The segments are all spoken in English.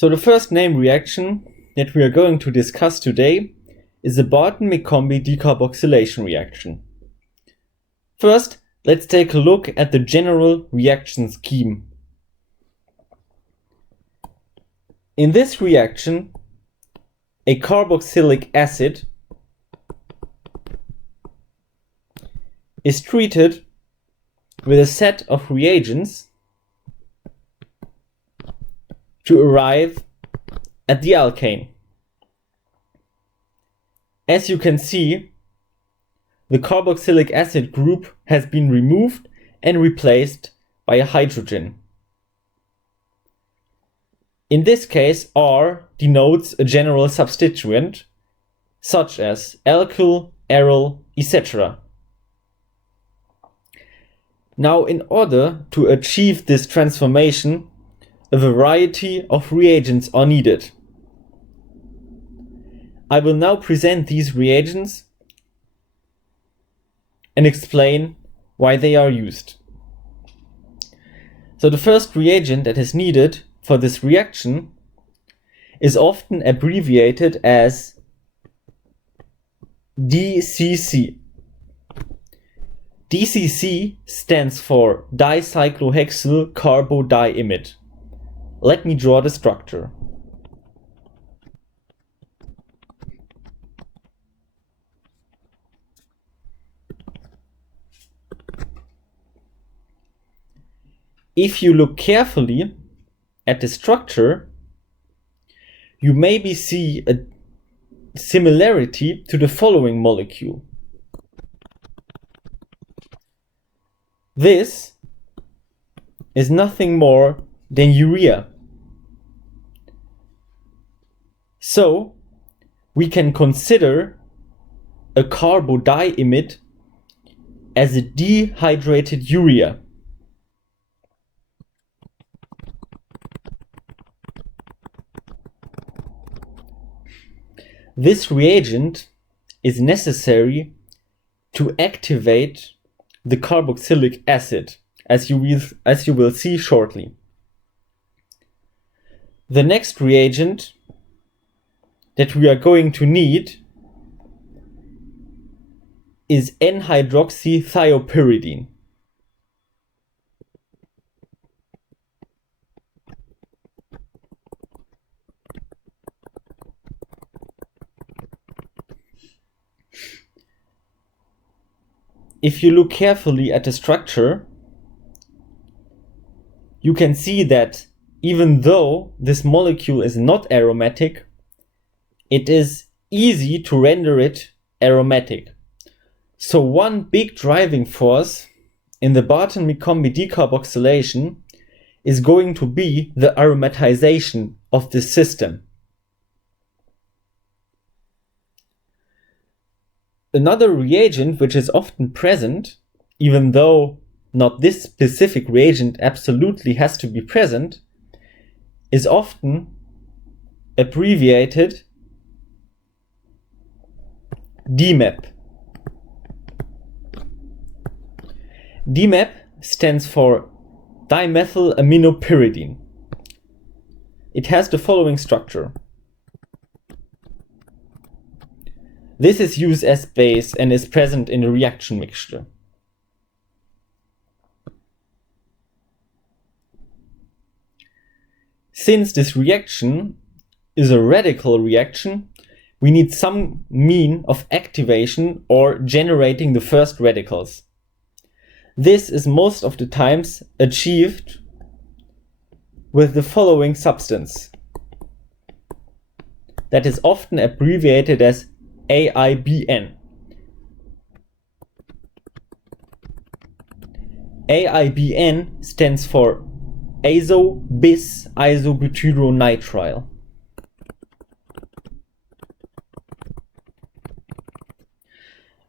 So the first named reaction that we are going to discuss today is the Barton McCombie Decarboxylation reaction. First, let's take a look at the general reaction scheme. In this reaction, a carboxylic acid is treated with a set of reagents to arrive at the alkane. As you can see, the carboxylic acid group has been removed and replaced by a hydrogen. In this case, R denotes a general substituent, such as alkyl, aryl, etc. Now, in order to achieve this transformation, a variety of reagents are needed. I will now present these reagents and explain why they are used. So the first reagent that is needed for this reaction is often abbreviated as DCC. DCC stands for dicyclohexyl carbodiimide. Let me draw the structure. If you look carefully at the structure, you maybe see a similarity to the following molecule. This is nothing more than urea. So, we can consider a carbodiimide as a dehydrated urea. This reagent is necessary to activate the carboxylic acid, as you will see shortly. The next reagent that we are going to need is N-hydroxythiopyridine. If you look carefully at the structure, you can see that even though this molecule is not aromatic, it is easy to render it aromatic. So one big driving force in the Barton McCombie decarboxylation is going to be the aromatization of this system. Another reagent which is often present, even though not this specific reagent absolutely has to be present, is often abbreviated DMAP. DMAP stands for dimethylaminopyridine. It has the following structure. This is used as base and is present in the reaction mixture. Since this reaction is a radical reaction, we need some mean of activation or generating the first radicals. This is most of the times achieved with the following substance that is often abbreviated as AIBN. AIBN stands for azo-bis isobutyronitride.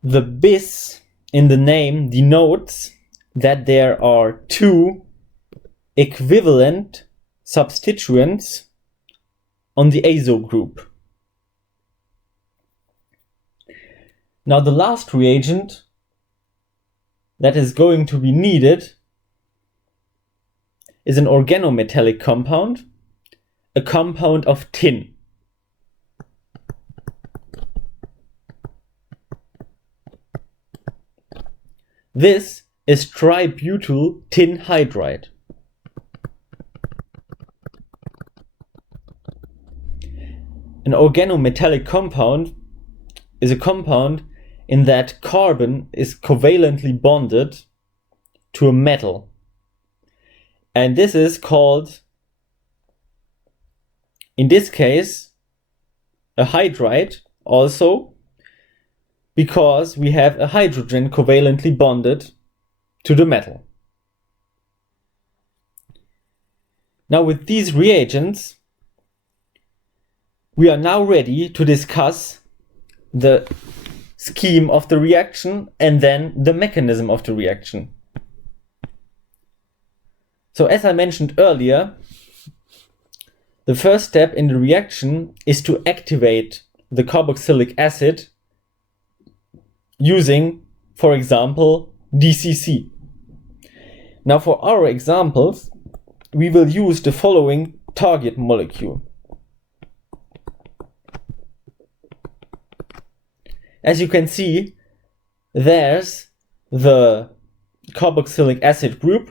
The bis in the name denotes that there are two equivalent substituents on the azo group. Now the last reagent that is going to be needed is an organometallic compound, a compound of tin. This is tributyl tin hydride. An organometallic compound is a compound in that carbon is covalently bonded to a metal. And this is called, in this case, a hydride also, because we have a hydrogen covalently bonded to the metal. Now with these reagents, we are now ready to discuss the scheme of the reaction and then the mechanism of the reaction. So as I mentioned earlier, the first step in the reaction is to activate the carboxylic acid using, for example, DCC. Now for our examples, we will use the following target molecule. As you can see, there's the carboxylic acid group.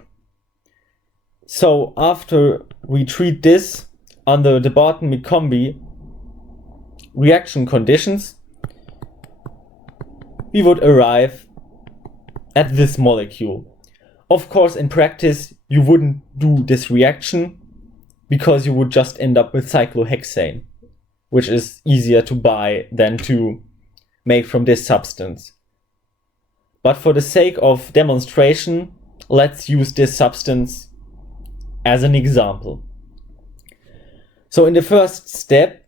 So after we treat this under the Barton McCombie reaction conditions, we would arrive at this molecule. Of course, in practice, you wouldn't do this reaction because you would just end up with cyclohexane, which is easier to buy than to make from this substance. But for the sake of demonstration, let's use this substance as an example. So in the first step,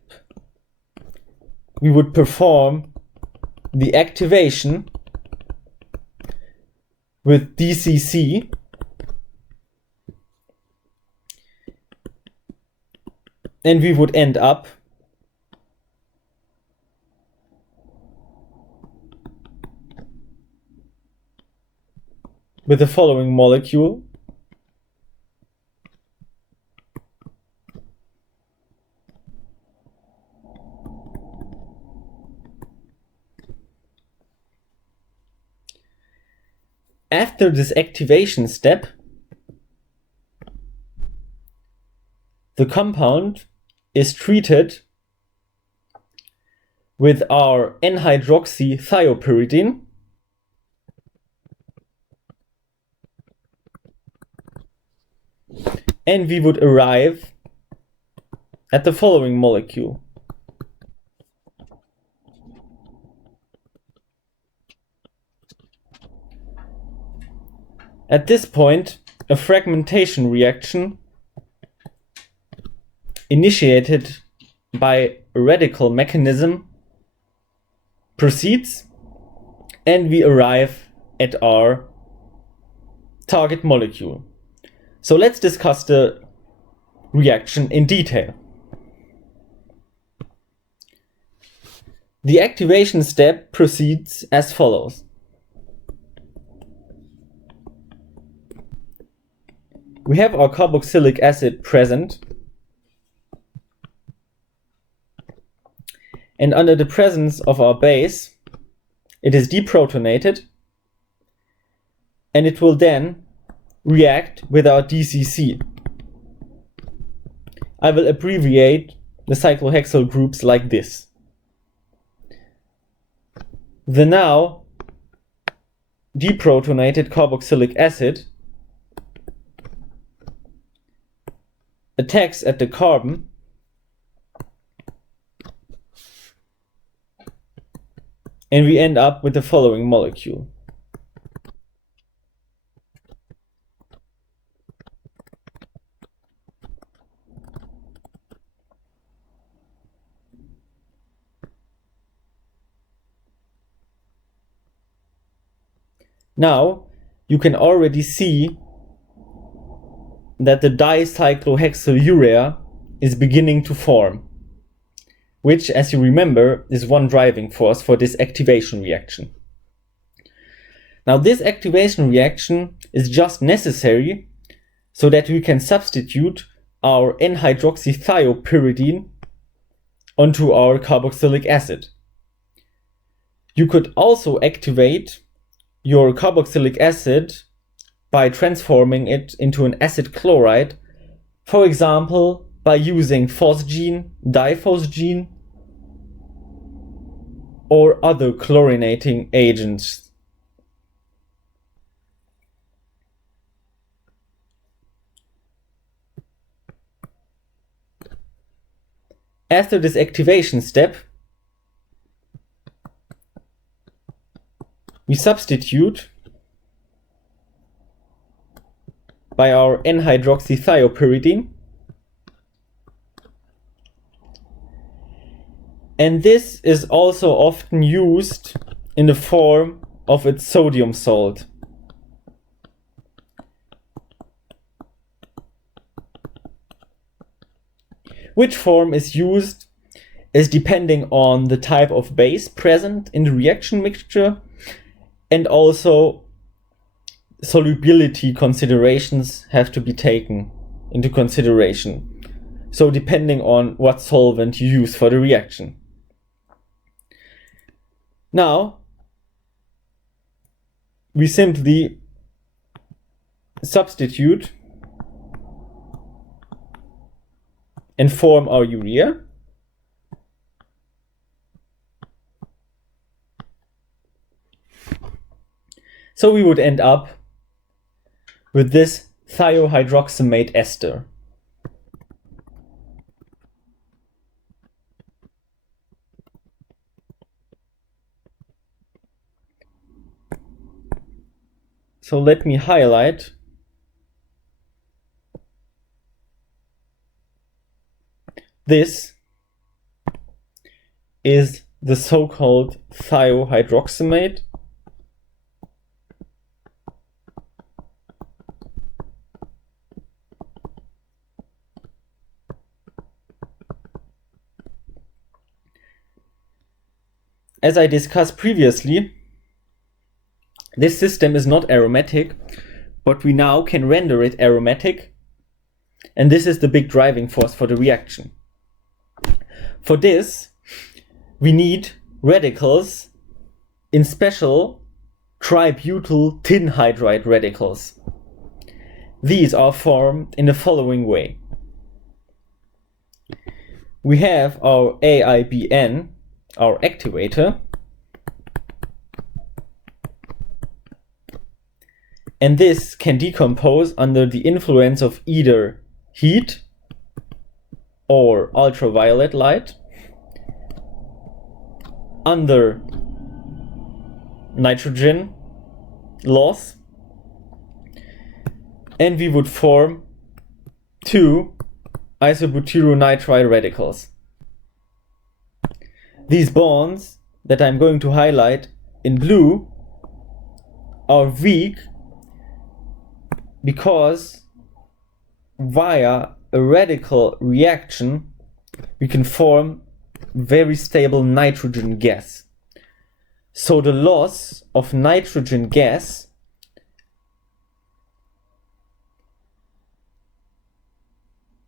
we would perform the activation with DCC and we would end up with the following molecule. After this activation step, the compound is treated with our N-hydroxythiopyridine and we would arrive at the following molecule. At this point, a fragmentation reaction initiated by a radical mechanism proceeds and we arrive at our target molecule. So let's discuss the reaction in detail. The activation step proceeds as follows. We have our carboxylic acid present, and under the presence of our base, it is deprotonated, and it will then react with our DCC. I will abbreviate the cyclohexyl groups like this. The now deprotonated carboxylic acid attacks at the carbon and we end up with the following molecule. Now you can already see that the dicyclohexylurea is beginning to form, which, as you remember, is one driving force for this activation reaction. Now this activation reaction is just necessary so that we can substitute our N-hydroxythiopyridine onto our carboxylic acid. You could also activate your carboxylic acid by transforming it into an acid chloride, for example, by using phosgene, diphosgene, or other chlorinating agents. After this activation step, we substitute by our N-hydroxythiopyridine, and this is also often used in the form of its sodium salt. Which form is used is depending on the type of base present in the reaction mixture, and also solubility considerations have to be taken into consideration. So depending on what solvent you use for the reaction. Now, we simply substitute and form our urea. So we would end up with this thiohydroxamate ester. So let me highlight this is the so-called thiohydroxamate. As I discussed previously, this system is not aromatic, but we now can render it aromatic, and this is the big driving force for the reaction. For this, we need radicals in special tributyl tin hydride radicals. These are formed in the following way. We have our AIBN, our activator, and this can decompose under the influence of either heat or ultraviolet light, under nitrogen loss, and we would form two isobutyronitrile radicals. These bonds that I'm going to highlight in blue are weak because via a radical reaction we can form very stable nitrogen gas. So the loss of nitrogen gas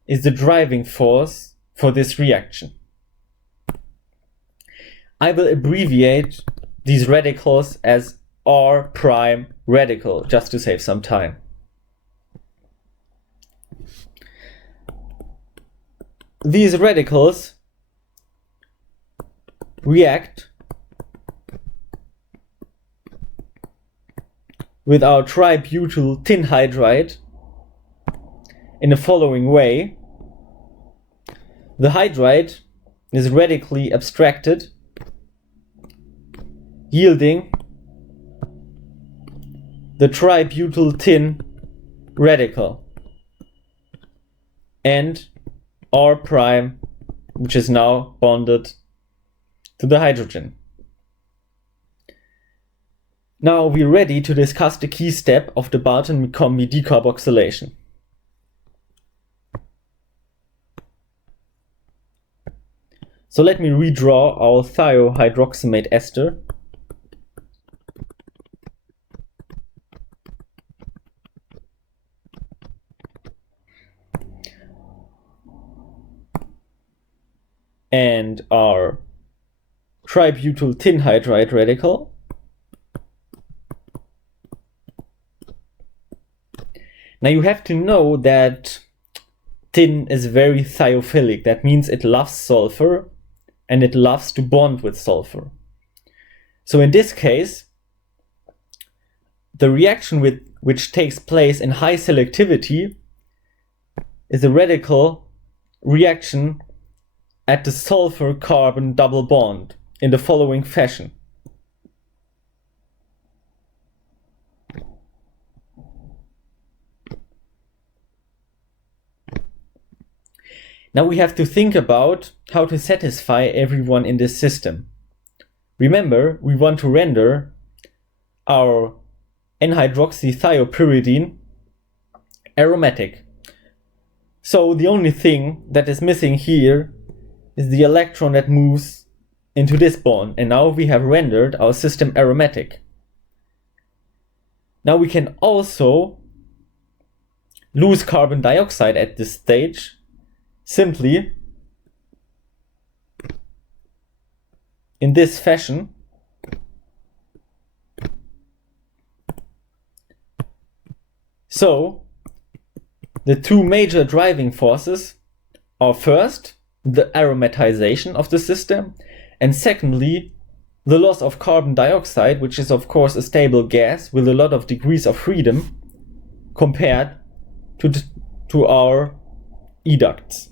is the driving force for this reaction. I will abbreviate these radicals as R prime radical just to save some time. These radicals react with our tributyl tin hydride in the following way. The hydride is radically abstracted, yielding the tributyl tin radical and R prime, which is now bonded to the hydrogen. Now we're ready to discuss the key step of the Barton McCombie decarboxylation. So let me redraw our thiohydroxamate ester. and our tributyl tin hydride radical. Now you have to know that tin is very thiophilic. That means it loves sulfur and it loves to bond with sulfur. So in this case, the reaction which takes place in high selectivity is a radical reaction at the sulfur-carbon double bond in the following fashion. Now we have to think about how to satisfy everyone in this system. Remember, we want to render our N-hydroxythiopyridine aromatic. So the only thing that is missing here is the electron that moves into this bond, and now we have rendered our system aromatic. Now we can also lose carbon dioxide at this stage simply in this fashion. So the two major driving forces are first the aromatization of the system, and secondly the loss of carbon dioxide, which is of course a stable gas with a lot of degrees of freedom compared to our educts.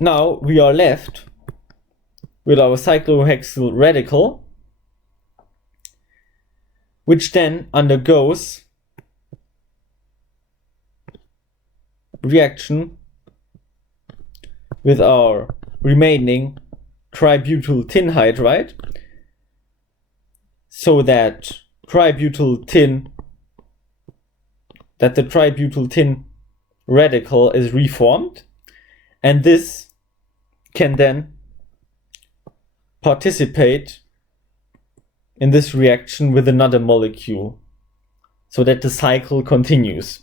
Now we are left with our cyclohexyl radical, which then undergoes reaction with our remaining tributyl tin hydride, so that the tributyl tin radical is reformed, and this can then participate in this reaction with another molecule, so that the cycle continues.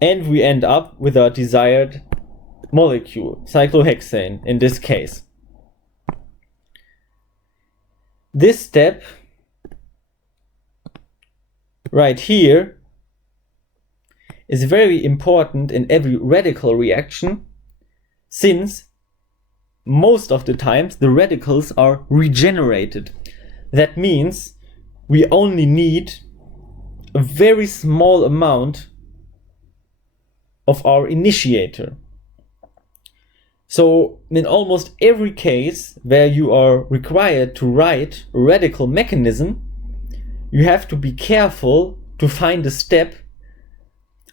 And we end up with our desired molecule, cyclohexane in this case. This step right here is very important in every radical reaction, since most of the times the radicals are regenerated. That means we only need a very small amount of our initiator. So in almost every case where you are required to write a radical mechanism, you have to be careful to find a step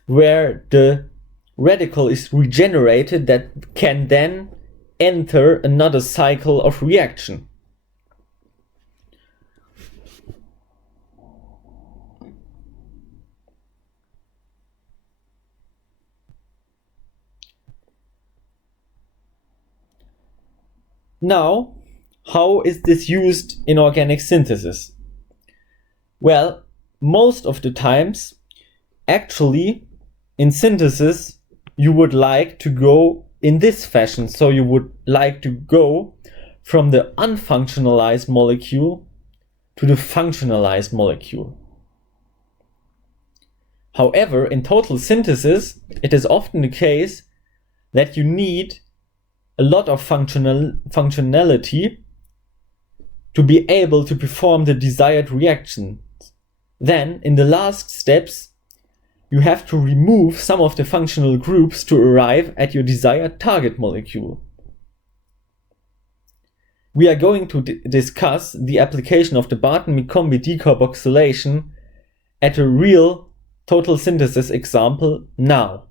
where the radical is regenerated that can then enter another cycle of reaction. Now, how is this used in organic synthesis? Well, most of the times, actually, in synthesis, you would like to go in this fashion. So you would like to go from the unfunctionalized molecule to the functionalized molecule. However, in total synthesis, it is often the case that you need a lot of functionality to be able to perform the desired reactions. Then, in the last steps, you have to remove some of the functional groups to arrive at your desired target molecule. We are going to discuss the application of the Barton McCombie decarboxylation at a real total synthesis example now.